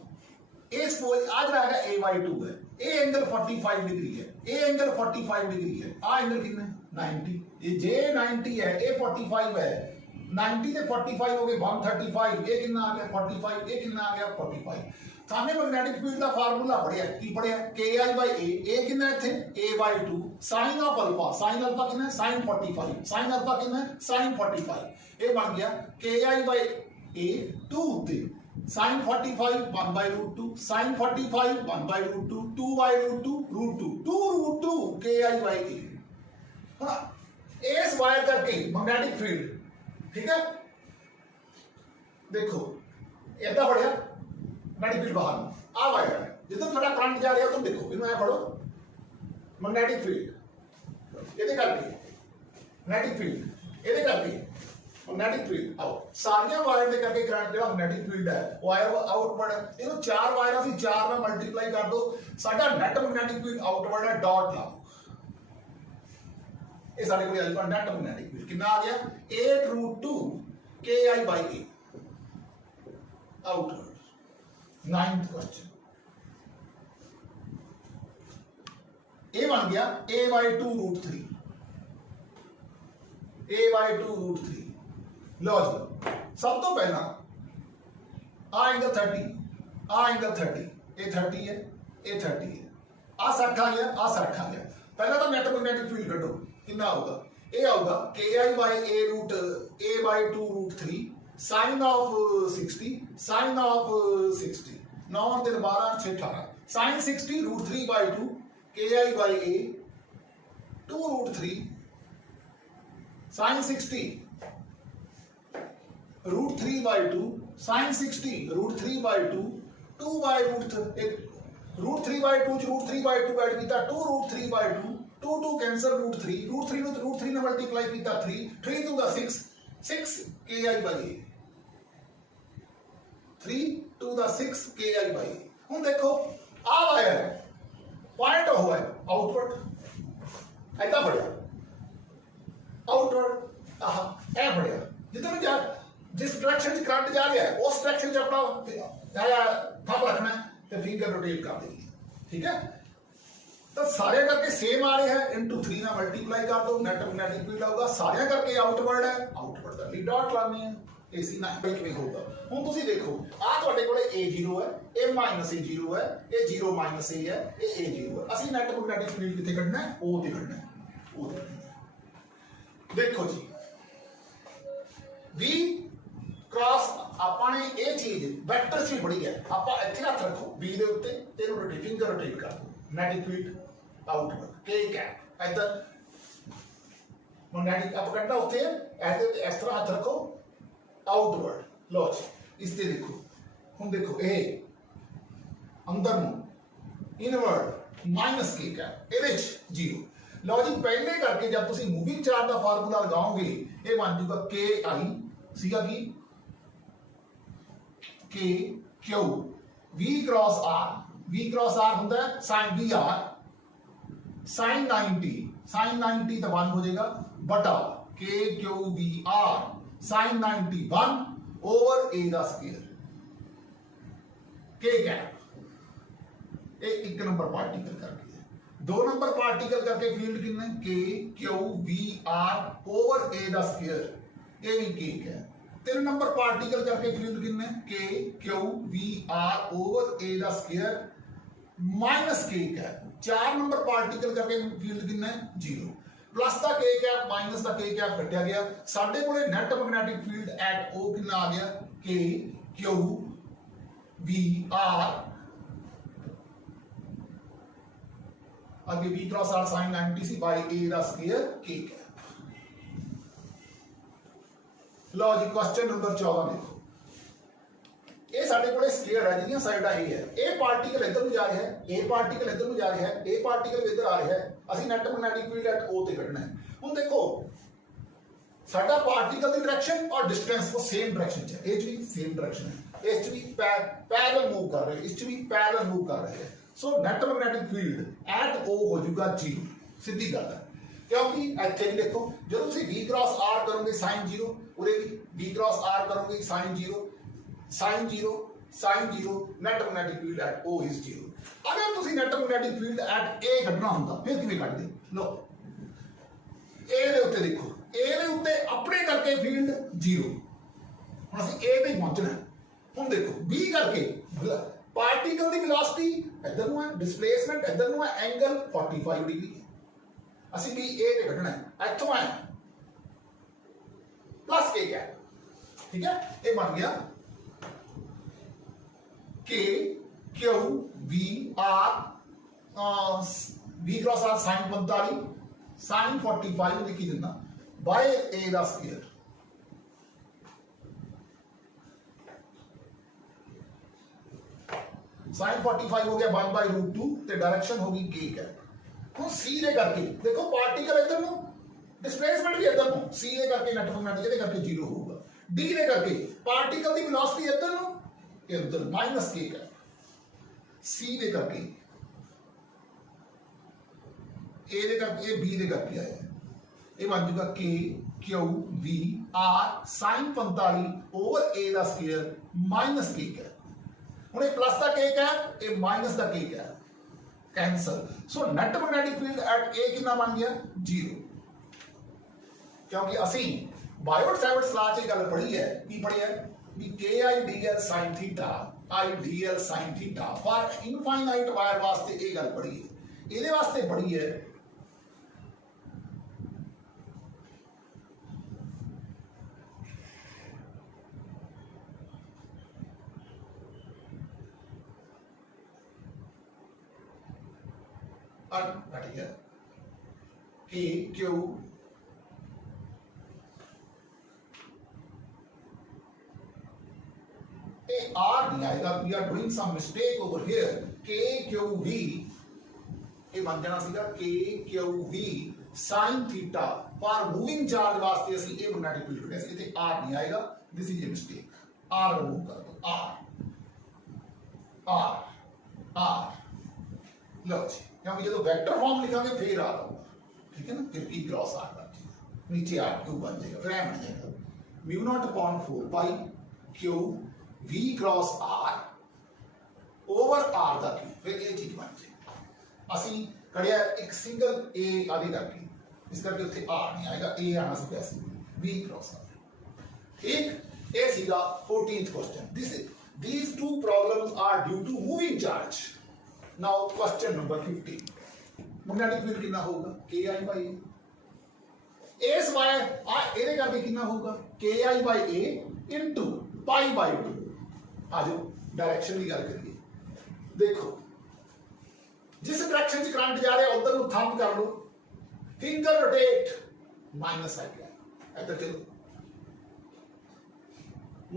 ਇਹ ਸਪੋਜ਼ ਆ ਜਿਹੜਾ ਹੈਗਾ A/2 है ਇਹ एंगल 45 डिग्री है ये एंगल 45 डिग्री है आ एंगल कितना है 90 ये जे 90 है ये 45 है 90 से 45 हो गए 135 ये कितना आ गया 45 ये कितना आ गया 45 सामने मैग्नेटिक फील्ड का फार्मूला पढ़िया की पढ़िया KI/A ए कितना इथे A/2 साइन ऑफ अल्फा कितना sin 45 साइन अल्फा कितना sin 45 ये बन गया KI/A 2 उत्ते sin 45 1/√2 sin 45 1/√2 2/√2 √2 2√2 KI/A हाँ इस वायर करके मैग्नेटिक फील्ड ठीक है देखो ऐसा बढ़िया मैग्नेटिक फील्ड बाहर आ वायर है जितना थोड़ा करंट जा रहा है तुम देखो इन्हें पढ़ो मैग्नेटिक फील्ड ये करके मैग्नेटिक फील्ड ये करके मैग्नेटिक फील्ड आओ सारियां वायर दे करके करंट जो मैग्नेटिक फील्ड है वायर आउटवर्ड इन्हों चार वायर असं चार में मल्टीप्लाई कर दो साडा नेट मैग्नेटिक फील्ड आउटवर्ड है डॉट लाओ ये साडे कोल अल्फा नेट मैग्नेटिक फील्ड कितना आ गया 8√2 KI/A आउटवर्ड 9th क्वेश्चन ए बन गया A/2√3 A/2√3 लो जी सब तो पहला आ एंगल 30 आ एंगल 30 ये 30 है ये 30 है आ 60 आ गया आ 60 आ गया पहला तो नेट मैग्नेटिक फील्ड कटो कितना होगा ये आऊगा KI/A/2√3 sine of 60 sine of 60 9 3 12 6 18 sine 60 √3/2 KI/A 2√3 sine 60 √3/2 sine 60 √3/2 2/√3 √3/2 √3/2 add किया 2√3/2 2 कैंसल √3 ने मल्टीप्लाई किया 3 2 दा 6 KI/A 3 2 दा 6 KI/A हुन देखो आ वायर है पॉइंट हुआ है आउटवर्ड ऐसा बढ़िया आउटवर्ड आहा ए बढ़िया जितना भी जा जिस डायरेक्शन से करंट जा रहा है उस डायरेक्शन से अपना थंब रखना है तो फिंगर रोटेट कर देंगे ठीक है तो सारे करके सेम आ रहे हैं इनटू 3 ना मल्टीप्लाई कर दो नेट मैग्नेटिक फील्ड होगा सारे करके आउटवर्ड है आउटवर्ड का ली डॉट लाने हैं एसी ना बीच में होगा ਹੁਣ ਤੁਸੀਂ ਦੇਖੋ ਆ ਤੁਹਾਡੇ ਕੋਲੇ A0 ਹੈ A A0 ਹੈ ਇਹ 0 A ਹੈ ਇਹ A0 ਹੈ ਅਸੀਂ ਨੈਟ ਮੈਗਨੈਟਿਕ ਫੀਲਡ ਕਿੱਥੇ ਕੱਢਣਾ ਹੈ O ਤੇ ਕੱਢਣਾ ਹੈ O ਤੇ ਦੇਖੋ ਜੀ V क्रॉस ਆਪਾਂ ਨੇ ਇਹ ਚੀਜ਼ ਵੈਕਟਰ ਸੀ ਬੜੀ ਹੈ ਆਪਾਂ ਇੱਥੇ ਹੱਥ ਰੱਖੋ B ਦੇ ਉੱਤੇ ਤੇ ਇਹਨੂੰ ਰੋਟੇਟਿੰਗ ਕਰ ਰੋਟੇਟ ਕਰ ਦੋ magnetic field outward K cap इधर मैग्नेटिक अब करना होते हैं ऐसे इस तरह हाथ रखो आउटवर्ड लो इससे देखो हम देखो ए अंदर नु इनवर्ड माइनस K कैप ए विच 0 लो जी पहले करके जब तुसी मूविंग चार्ज का फार्मूला लगाओगे ये बन जाएगा KI सीगा की K Q V cross R होता है साइन BR साइन 90 तो 1 हो जाएगा बटा KQVR साइन 90 1 ओवर A का स्क्वायर K कैप एक नंबर पार्टिकल करके 2 नंबर पार्टिकल करके फील्ड कितने KQVR ओवर A का स्क्वायर ये भी K कैप 3 नंबर पार्टिकल करके फील्ड कितने KQVR ओवर A का square minus K cap 4 number particle करके फील्ड कितना 0 प्लस का K कैप माइनस का K कैप कटिया गया साडे कोले net magnetic field at O कितना आ गया KQVR आगे V cross R sin 90 C by A का स्क्वायर K कैप लो जी क्वेश्चन नंबर 14 देखो ये साडे कोले स्क्वायर है जिहदियां साइडां A है ए पार्टिकल इधर नु जा रहा है ए पार्टिकल इधर नु जा रहा है ए पार्टिकल इधर आ रहा है ਅਸੀਂ net magnetic field at O ते ਕੱਢਣਾ है ਹੁਣ देखो साडा पार्टिकल दी डायरेक्शन और डिस्टेंस वो सेम डायरेक्शन है ए च भी सेम डायरेक्शन है इस च भी पैरेलल मूव कर रहे हैं इस च भी पैरेलल मूव कर रहे हैं सो net magnetic field at O हो जाएगा 0 सीधी गल है क्योंकि ਇੱਥੇ ਵੀ देखो ਜਦੋਂ ਤੁਸੀਂ V क्रॉस R करोगे sin 0 उरे भी V क्रॉस R करोगे sin 0 sin 0 net magnetic field at O is 0 अगर तुसी net magnetic field eight A ਕੱਢਣਾ ਹੁੰਦਾ ਫਿਰ ਕਿਵੇਂ ਕੱਢਦੇ ਲੋ A ਦੇ ਉੱਤੇ ਦੇਖੋ A ਦੇ ਉੱਤੇ ਆਪਣੇ ਕਰਕੇ ਫੀल्ड 0 ਹੁਣ ਅਸੀਂ A ਤੇ ਪਹੁੰਚਣਾ ਹੁਣ देखो B करके पार्टिकल की वेलोसिटी इधर नु है, डिस्प्लेसमेंट इधर नु है, एंगल 45 डिग्री है। ਅਸੀਂ ਵੀ ए ਤੇ ਕੱਢਣਾ है, ਇੱਥੋਂ आए प्लस के क्या, ठीक है, ये बन गया K Q V R V cross R sine 45 sine 45 लिखी देना बाय ए दा स्क्वायर। साइन 45 हो गया 1/√2 ते डायरेक्शन होगी के क्या। हम सीधे करके देखो पार्टिकल इधर नु, डिस्प्लेसमेंट भी इधर नु, सीधे करके नेट मोमेंट इधर करके 0 होगा। डी दे करके पार्टिकल की वेलोसिटी इधर नु, इधर माइनस के का, सीधे करके ए दे करके बी दे करके आया, ये बन जाएगा K Q V R sine 45 over ए दा स्क्वायर माइनस के का। हुण ये प्लस दा के का, ये माइनस दा के का, cancel. So net magnetic field at A कितना बन गया 0, क्योंकि असी बायोट सैवर्ट्स लॉ च गल पढ़ी है, की पढ़ी है भी के I D L sine theta I D L sine theta for infinite wire वास्ते ये गल पढ़ी है। ਇਹਦੇ वास्ते पढ़ी है ठीक है कि क्यू आर नहीं आएगा, we are doing some mistake over here. K Q V ये बन जाना सीधा K Q V sine theta for moving charge वास्ते असि ए मैग्नेटिक फील्ड कढ़िया सी, इथे आर नहीं आएगा, this is a mistake. R remove कर दो, आर आर आर लो जी, क्योंकि जो वेक्टर फॉर्म लिखांगे फिर आ रहा, ठीक है ना, फिर पी क्रॉस आर बन जाएगा, नीचे आर क्यू बन जाएगा, फिर बन जाएगा mu naught upon 4 pi Q V cross R over are दा क्यू, फिर ये चीज बन जाएगी। ਅਸੀਂ कढ़िया एक सिंगल ए आदि करके, इस करके उत्थे आर नहीं आएगा, ए आना सी वैसे वी क्रॉस आर। ठीक, ये सीगा 14th question. these two problems are due to moving charge। Now question number 15, magnetic field कितना होगा के आई बाई ए, इस वायर आ एरे करके कितना होगा K I by A into pi by 2। आ जाओ डायरेक्शन की गल करिए, देखो जिस डायरेक्शन च करंट जा रहा है उधर नु थंब कर लो, फिंगर रोटेट, माइनस आ गया, इधर चलो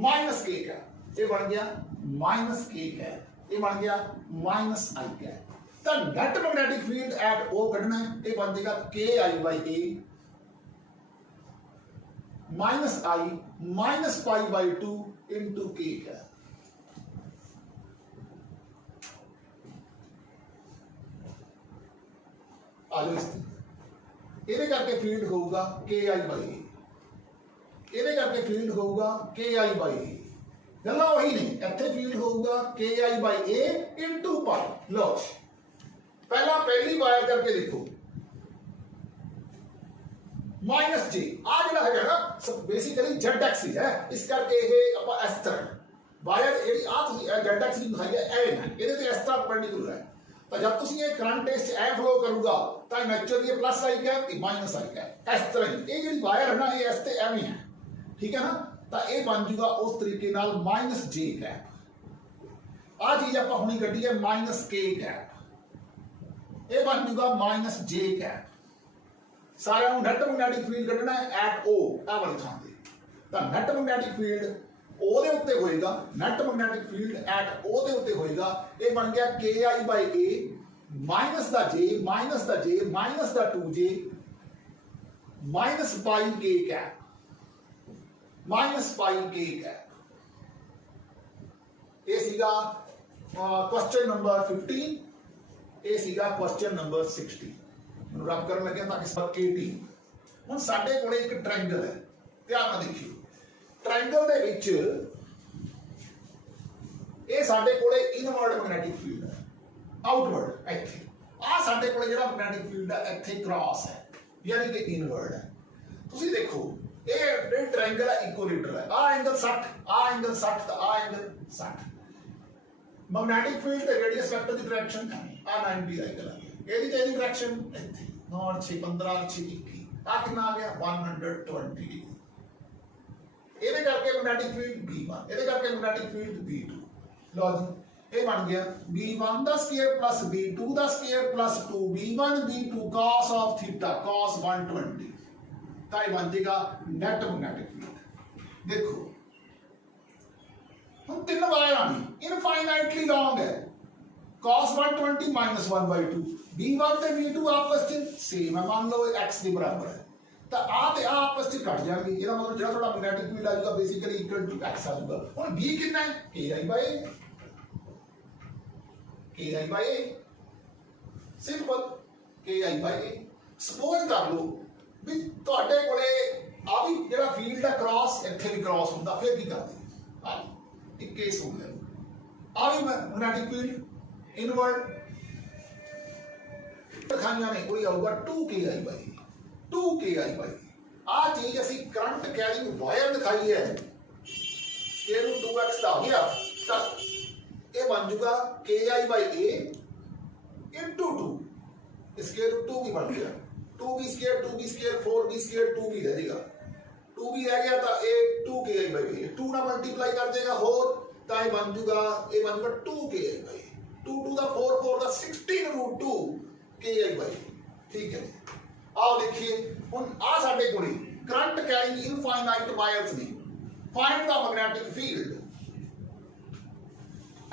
माइनस के का, ये बन गया माइनस के का, ये बन गया माइनस आई का। तो net magnetic field at O कढ़ना है, ये बन जाएगा K I by A minus I minus pi by 2 into K का। आ जाओ इस करके फील्ड होगा के आई बाई ए, ये करके फील्ड होगा के आई बाई ए, गल्ला वही नहीं, इत्थे फील्ड होगा K I by A into पाई। लो पहला पहली वायर करके देखो माइनस जे, आ जिहड़ा है ना बेसिकली जेड एक्सिस है, इस करके ये ਆਪਾਂ इस तरह वायर ਜਿਹੜੀ ਆ ਤੁਸੀਂ जेड एक्सिस दिखाई है ए ना, ਇਹਦੇ ਤੇ ਇਸ ਤਰ੍ਹਾਂ परपेंडिकुलर है। तो जब तुम ये करंट इस ए फ्लो करूगा तो नेचुरली प्लस आई कैप माइनस आई कैप, इस तरह ही ये जी वायर है ना ये इस ते एवं है, ठीक है ना। तो ये बन जाऊगा उस तरीके नाल माइनस जे कैप। आ चीज आप हुणी कड्डी है माइनस के कैप, ये बन जाऊगा माइनस जे कैप। सारे नेट मैग्नेटिक फील्ड कढ़ना है एट ओ आ वाली थां ते, तो नेट मैग्नेटिक फील्ड ओ दे उत्ते होएगा, नेट मैग्नेटिक फील्ड एट ओ दे उत्ते होएगा, ये बन गया के आई बाई ए माइनस दा जे माइनस दा जे माइनस दा 2j माइनस पाई के कैप माइनस पाई के कैप। ये सीगा क्वेश्चन नंबर 15, ये सीगा क्वेश्चन नंबर 16। मैं रब करन लगे ताकि सब 18। हुण साडे कोले एक ट्रायंगल है, ध्यान नाल देखियो, ट्रायंगल दे विच ये साडे कोले इनवर्ड मैग्नेटिक फील्ड है, आउटवर्ड इत्थे आ साडे कोले जेहड़ा मैग्नेटिक फील्ड है इत्थे क्रॉस है, यानी कि इनवर्ड है। तुसी देखो ये ट्रायंगल है इक्विलेटरल है, आ एंगल 60 आ एंगल 60 आ एंगल 60, मैग्नेटिक फील्ड ते रेडियस वेक्टर दी डायरेक्शन आ 90 दा एंगल आ गया एदी ते एदी डायरेक्शन इत्थे 9 6 15 6 21 आ कितना आ गया 120 डिग्री ਇਹਦੇ ਕਰਕੇ ਮੈਗਨੈਟਿਕ ਫੀਲਡ B1 ਇਹਦੇ ਕਰਕੇ ਮੈਗਨੈਟਿਕ ਫੀਲਡ B2 ਲਓ ਜੀ ਇਹ ਬਣ ਗਿਆ B1 the square plus B2 the square plus 2 B1 B2 cos of theta cos 120 ਤਾਂ ਇਹ ਬਣ ਜਾਏਗਾ ਨੈਟ ਮੈਗਨੈਟਿਕ ਫੀਲਡ ਦੇਖੋ हम तीन वायरां ने इनफाइनाइटली लॉन्ग है cos 120 minus 1/2 B1 ਤੇ B2 आपस ਵਿੱਚ सेम है मान लो x ਦੇ ਬਰਾਬਰ है ਤਾਂ ਆ ਤੇ ਆ ਆਪਸ ਵਿੱਚ ਕੱਟ ਜਾਣਗੇ ਇਹਦਾ ਮਤਲਬ ਜਿਹੜਾ ਤੁਹਾਡਾ ਮੈਗਨੈਟਿਕ ਫੀਲਡ ਆ ਜਾਊਗਾ ਬੇਸਿਕਲੀ ਇਕੁਅਲ ਟੂ x ਆ ਜਾਊਗਾ ਹੁਣ B ਕਿੰਨਾ ਹੈ KI/A ਸਿੰਪਲ KI/A ਸਪੋਜ਼ ਕਰ ਲਓ ਵੀ ਤੁਹਾਡੇ ਕੋਲੇ ਆ ਵੀ ਜਿਹੜਾ ਫੀਲਡ ਦਾ ਕ੍ਰਾਸ ਇੱਥੇ ਵੀ ਕ੍ਰਾਸ ਹੁੰਦਾ ਫਿਰ ਕੀ ਕਰਦੇ ਆ एक केस हो गया आ भी मैग्नेटिक फील्ड इनवर्ड दिखाइया ने कोई आऊगा 2KI/A आ चीज असि करंट कैरिंग वायर दिखाई है स्क्वायर रूट 2x दा हो गया तो ये बन जाऊगा KI/A into 2 स्क्वायर रूट 2 भी बन गया 2b स्क्वायर 4b स्क्वायर 2 भी रह जाएगा 2 भी रह गया तो ये 2KI/A 2 ना मल्टीप्लाई कर देगा होर तो ये बन जाऊगा 2KI/A 2 to the 4 4 the 16 root 2 KI/A ठीक है आओ देखिए हुन आ साडे कोले करंट कैरिंग इनफाइनाइट वायर्स ने find the magnetic field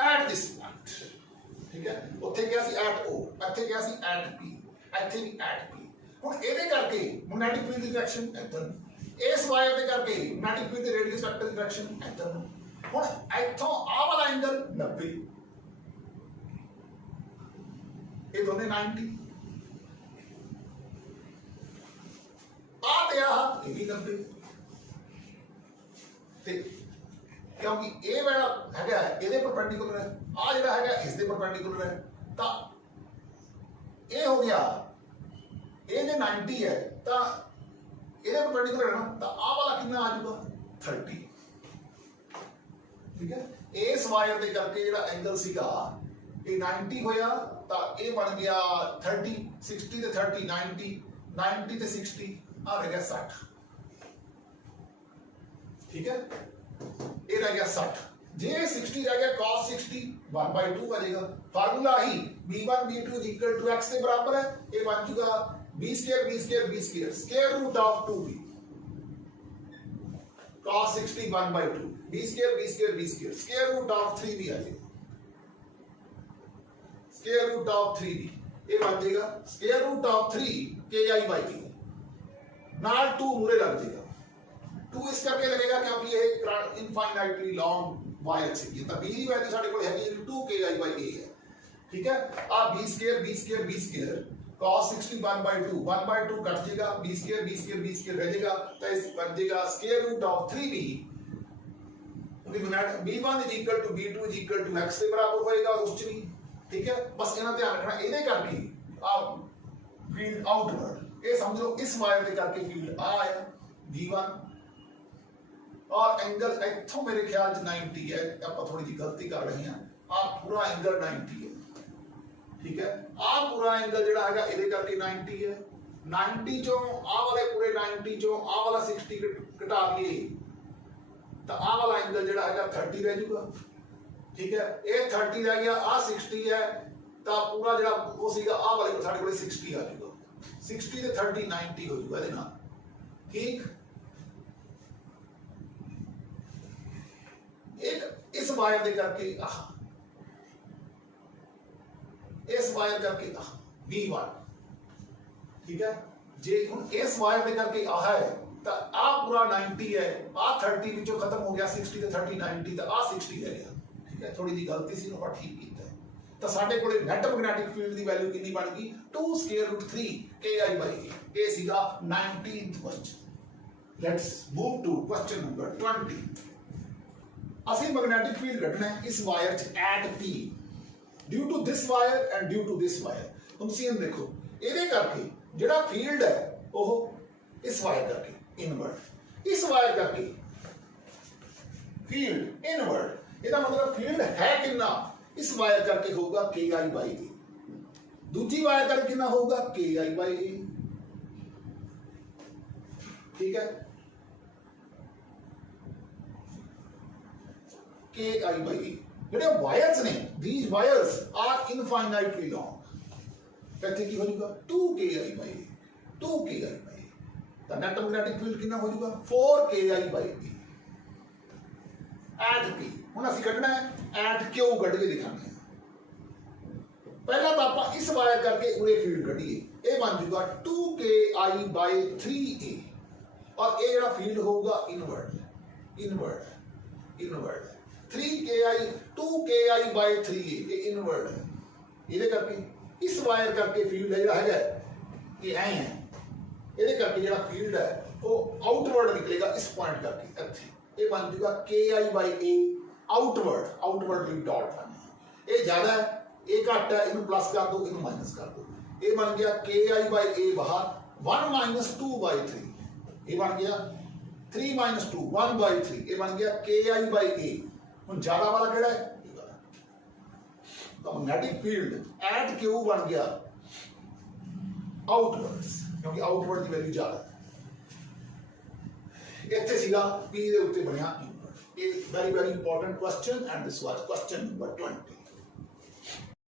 at this point ठीक है ਉੱਥੇ ਗਿਆ ਸੀ एट O ਇੱਥੇ ਗਿਆ ਸੀ एट P ਇੱਥੇ ਵੀ एट P ਹੁਣ ਇਹਦੇ ਕਰਕੇ ਮੈਗਨੈਟਿਕ ਫੀਲਡ ਦੀ ਡਾਇਰੈਕਸ਼ਨ ਇੱਧਰ इस वायर के करके magnetic field radius vector direction इधर हुन इथों आ वाला एंगल 90 ये दोने 90 आ ते आ ये भी 90 ते क्योंकि ये वाला हैगा ਇਹਦੇ परपेंडिकुलर है आ ਜਿਹੜਾ हैगा इस दे परपेंडिकुलर है ਤਾਂ ये हो गया ये जे 90 है ਤਾਂ ਇਹਦੇ परपेंडिकुलर है ना तो आ वाला कितना आ जाऊगा 30 ठीक है इस वायर दे करके ਜਿਹੜਾ एंगल ਸੀਗਾ ਇਹ 90 ਹੋਇਆ ਤਾਂ ਇਹ ਬਣ ਗਿਆ 30 60 ਤੇ 30 90 90 ਤੇ 60 ਆ ਰਹਿ ਗਿਆ 60 ठीक है ਇਹ ਰਹਿ ਗਿਆ 60 ਜੇ 60 ਰਹਿ ਗਿਆ cos 60 1/2 ਆ ਜਾਏਗਾ ਫਾਰਮੂਲਾ ਹੀ b1 b2 x ਦੇ ਬਰਾਬਰ ਹੈ ਇਹ ਬਣ ਜਾਊਗਾ b square square root of 2b cos 60 1/2 b square square root of 3b आ जाएगा square root of 3b ये बन जाएगा square root of 3 KI/A नाल 2 मुरे लग जाएगा 2 इस करके लगेगा क्योंकि ये इनफाइनाइटली लॉन्ग वायर है तो b की वैल्यू साडे कोल है 2 KI/A है ठीक है आ b square cos 60 1/2 कट जाएगा b square रह जाएगा तो इस बन जाएगा square root of 3b b1 is equal to b2 is equal to x के बराबर होएगा कुछ नहीं ठीक है बस इतना ध्यान रखना ਇਹਦੇ ਕਰਕੇ आ फील्ड आउटवर्ड ये समझ लो इस वायर ਦੇ ਕਰਕੇ फील्ड आ आया b1 और एंगल इथों मेरे ख्याल च 90 है ਆਪਾਂ थोड़ी जी गलती कर रहे हैं आ पूरा एंगल 90 है ठीक है आ पूरा एंगल जेड़ा हैगा ਇਹਦੇ ਕਰਕੇ 90 है 90 चों आ वाले पूरे 90 चों आ वाला 60 घटा लिए तो आ वाला एंगल जेड़ा हैगा 30 रह जाऊगा ठीक है ये 30 रह गया आ 60 है तो पूरा जेड़ा वो सीगा आ वाले साडे कोले 60 आ जाऊगा 60 ते 30 90 हो जाऊगा ਇਹਦੇ ਨਾਲ ठीक एक इस वायर दे करके इस वायर करके B1 ठीक है जे हुन इस वायर दे करके आ है तो आ पूरा 90 है आ 30 विचों खत्म हो गया 60 ते 30 90 तो आ 60 रह गया ठीक है थोड़ी जी गलती सी पर ठीक कीता तो साडे कोले नेट मैग्नेटिक फील्ड दी वैल्यू कितनी बन गई 2 स्क्वायर रूट 3 KI/A ये सीधा 19th question let's move to question number 20 ਅਸੀਂ मैग्नेटिक फील्ड ਕੱਢਣਾ ਹੈ इस वायर च at P due to this wire and due to this wire ਤੁਸੀਂ ਇਹ ਦੇਖੋ ਇਹਦੇ ਕਰਕੇ ਜਿਹੜਾ ਫੀਲਡ ਹੈ ਉਹ इस वायर करके इनवर्ड इस वायर करके फील्ड इनवर्ड ਇਹਦਾ मतलब फील्ड है कितना इस वायर करके होगा के आई बाई ए, दूजी वायर करके कितना होगा के आई बाई ए। ठीक है, के आई बाई ए ਜਿਹੜੇ ਵਾਇਰਸ ਨੇ, these wires are infinitely long, ਇੱਥੇ ਕੀ ਹੋ ਜਾਊਗਾ 2ki by a, 2ki by a, ਤਾਂ ਨੈਟ ਮੈਗਨੈਟਿਕ ਫੀਲਡ ਕਿੰਨਾ ਹੋ ਜਾਊਗਾ 4ki by a at p। ਹੁਣ ਅਸੀਂ ਕੱਢਣਾ ਹੈ ਐਟ q, ਕੱਢ ਕੇ ਦਿਖਾਉਂਦੇ ਹਾਂ। ਪਹਿਲਾਂ ਤਾਂ ਆਪਾਂ ਇਸ ਵਾਇਰ ਕਰਕੇ ਉਰੇ ਫੀਲਡ ਕੱਢੀਏ, ਇਹ ਬਣ ਜਾਊਗਾ 2ki by 3a, ਔਰ ਇਹ ਜਿਹੜਾ ਫੀਲਡ ਹੋਊਗਾ inward inward inward 3ki 2ki by 3a, ਇਹ ਇਨਵਰਡ ਹੈ। ਇਹਦੇ ਕਰਕੇ ਇਸ ਵਾਇਰ ਕਰਕੇ ਫੀਲਡ ਹੈ ਜਿਹੜਾ ਹੈਗਾ ਇਹ ਐ ਹੈ, ਇਹਦੇ ਕਰਕੇ ਜਿਹੜਾ ਫੀਲਡ ਹੈ ਉਹ ਆਊਟਵਰਡ ਨਿਕਲੇਗਾ ਇਸ ਪੁਆਇੰਟ ਕਰਕੇ ਇੱਥੇ, ਇਹ ਬਣ ਜਾਊਗਾ ki by a ਆਊਟਵਰਡਲੀ ਡਾਟ ਬਣਨਾ। ਇਹ ਜ਼ਿਆਦਾ ਹੈ, ਇਹ ਘੱਟ ਹੈ, ਇਹਨੂੰ ਪਲੱਸ ਕਰ ਦੋ, ਇਹਨੂੰ ਮਾਈਨਸ ਕਰ ਦੋ, ਇਹ ਬਣ ਗਿਆ ki by a ਬਾਹਰ 1 minus 2 by 3, ਇਹ ਬਣ ਗਿਆ 3 minus 2 1 by 3, ਇਹ ਬਣ ਗਿਆ ki by a। ਹੁਣ ਜ਼ਿਆਦਾ ਵਾਲਾ ਕਿਹੜਾ ਹੈ, ਤਾਂ ਮੈਗਨੈਟਿਕ ਫੀਲਡ ਐਟ ਕਿਊ ਬਣ ਗਿਆ ਆਊਟਵਰਡਸ, ਕਿਉਂਕਿ ਆਊਟਵਰਡ ਦੀ ਵੈਲਿਊ ਜ਼ਿਆਦਾ ਹੈ। ਇੱਥੇ ਸੀਗਾ p ਦੇ ਉੱਤੇ ਬਣਿਆ ਇਨਵਰਡ। ਇਹ very important question, and this was question number 20।